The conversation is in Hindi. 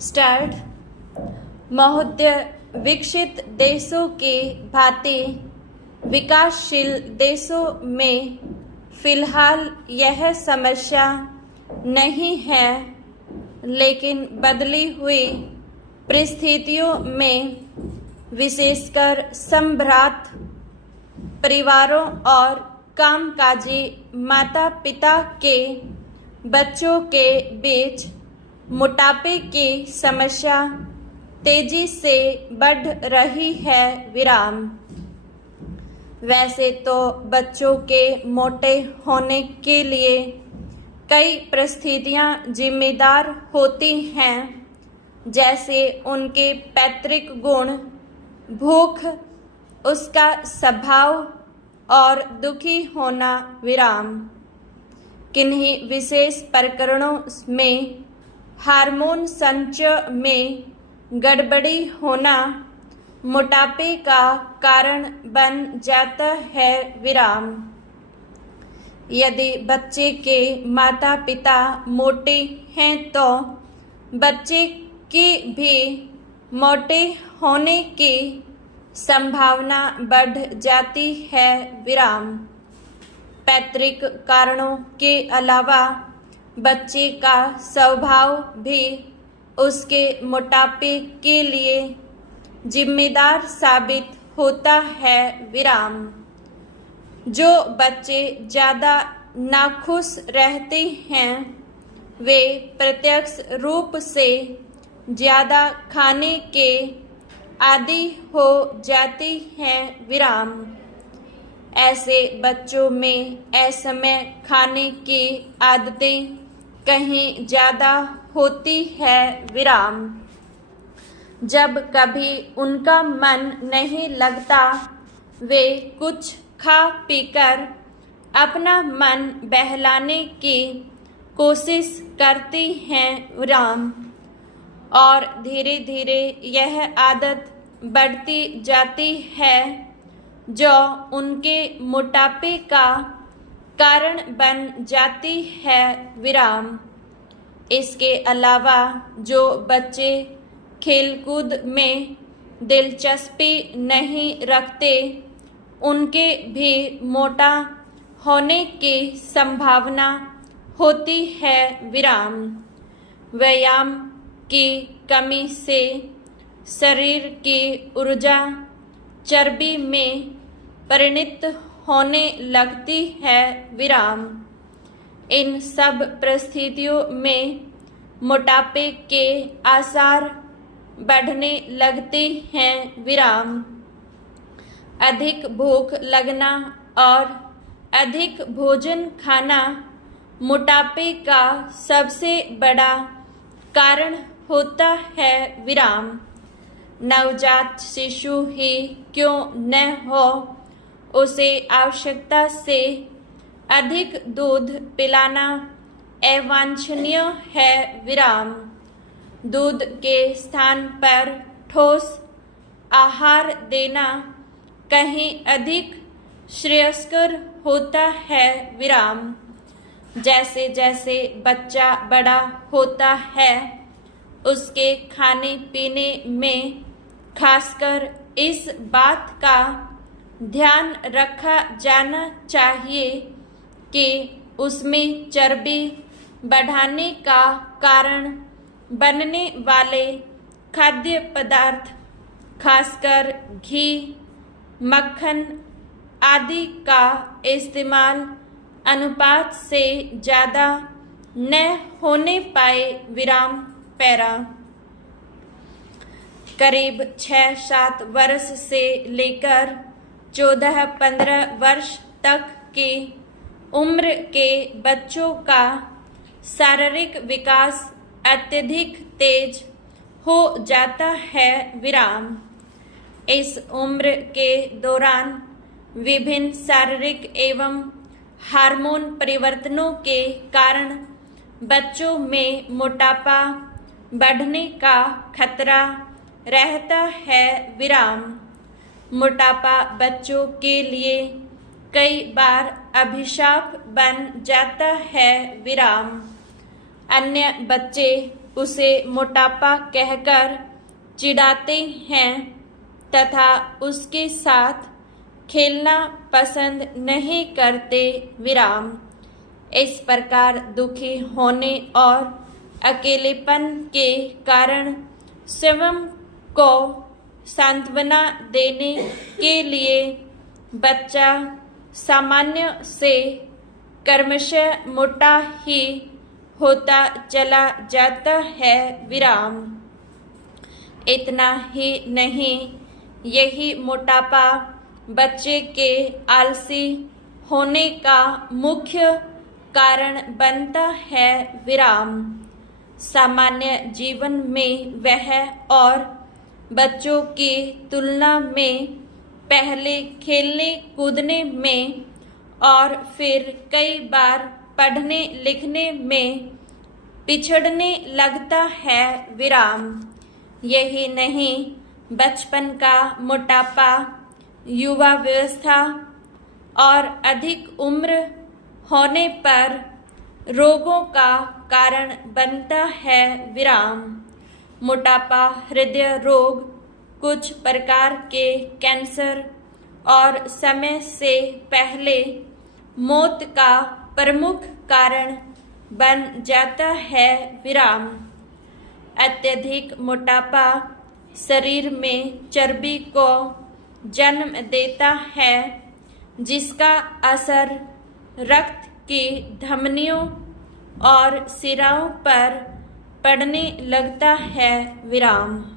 स्टार्ट। महोदय, विकसित देशों के भांति विकासशील देशों में फिलहाल यह समस्या नहीं है, लेकिन बदली हुई परिस्थितियों में विशेषकर संभ्रांत परिवारों और कामकाजी माता पिता के बच्चों के बीच मोटापे की समस्या तेजी से बढ़ रही है। विराम। वैसे तो बच्चों के मोटे होने के लिए कई परिस्थितियां जिम्मेदार होती हैं, जैसे उनके पैतृक गुण, भूख, उसका स्वभाव और दुखी होना। विराम। किन्हीं विशेष प्रकरणों में हार्मोन संचय में गड़बड़ी होना मोटापे का कारण बन जाता है। विराम। यदि बच्चे के माता पिता मोटे हैं तो बच्चे की भी मोटे होने की संभावना बढ़ जाती है। विराम। पैतृक कारणों के अलावा बच्चे का स्वभाव भी उसके मोटापे के लिए जिम्मेदार साबित होता है। विराम। जो बच्चे ज़्यादा नाखुश रहते हैं वे प्रत्यक्ष रूप से ज़्यादा खाने के आदी हो जाती हैं। विराम। ऐसे बच्चों में असमय खाने की आदतें कहीं ज़्यादा होती है। विराम। जब कभी उनका मन नहीं लगता वे कुछ खा पीकर अपना मन बहलाने की कोशिश करती हैं। विराम। और धीरे धीरे यह आदत बढ़ती जाती है जो उनके मोटापे का कारण बन जाती है। विराम। इसके अलावा जो बच्चे खेलकूद में दिलचस्पी नहीं रखते उनके भी मोटा होने की संभावना होती है। विराम। व्यायाम की कमी से शरीर की ऊर्जा चर्बी में परिणत होने लगती है। विराम। इन सब परिस्थितियों में मोटापे के आसार बढ़ने लगते हैं। विराम। अधिक भूख लगना और अधिक भोजन खाना मोटापे का सबसे बड़ा कारण होता है। विराम। नवजात शिशु ही क्यों न हो, उसे आवश्यकता से अधिक दूध पिलाना अवांछनीय है। विराम। दूध के स्थान पर ठोस आहार देना कहीं अधिक श्रेयस्कर होता है। विराम। जैसे जैसे बच्चा बड़ा होता है उसके खाने पीने में खासकर इस बात का ध्यान रखा जाना चाहिए कि उसमें चर्बी बढ़ाने का कारण बनने वाले खाद्य पदार्थ, खासकर घी, मक्खन आदि का इस्तेमाल अनुपात से ज़्यादा न होने पाए। विराम। पैरा। करीब 6-7 वर्ष से लेकर 14-15 वर्ष तक की उम्र के बच्चों का शारीरिक विकास अत्यधिक तेज हो जाता है। विराम। इस उम्र के दौरान विभिन्न शारीरिक एवं हार्मोन परिवर्तनों के कारण बच्चों में मोटापा बढ़ने का खतरा रहता है। विराम। मोटापा बच्चों के लिए कई बार अभिशाप बन जाता है। विराम। अन्य बच्चे उसे मोटापा कहकर चिढ़ाते हैं तथा उसके साथ खेलना पसंद नहीं करते। विराम। इस प्रकार दुखी होने और अकेलेपन के कारण स्वयं को सांत्वना देने के लिए बच्चा सामान्य से क्रमशः मोटा ही होता चला जाता है। विराम। इतना ही नहीं, यही मोटापा बच्चे के आलसी होने का मुख्य कारण बनता है। विराम। सामान्य जीवन में वह और बच्चों की तुलना में पहले खेलने कूदने में और फिर कई बार पढ़ने लिखने में पिछड़ने लगता है। विराम। यही नहीं, बचपन का मोटापा युवावस्था और अधिक उम्र होने पर रोगों का कारण बनता है। विराम। मोटापा, हृदय रोग, कुछ प्रकार के कैंसर और समय से पहले मौत का प्रमुख कारण बन जाता है। विराम। अत्यधिक मोटापा शरीर में चर्बी को जन्म देता है, जिसका असर रक्त की धमनियों और सिराओं पर पड़ने लगता है। विराम।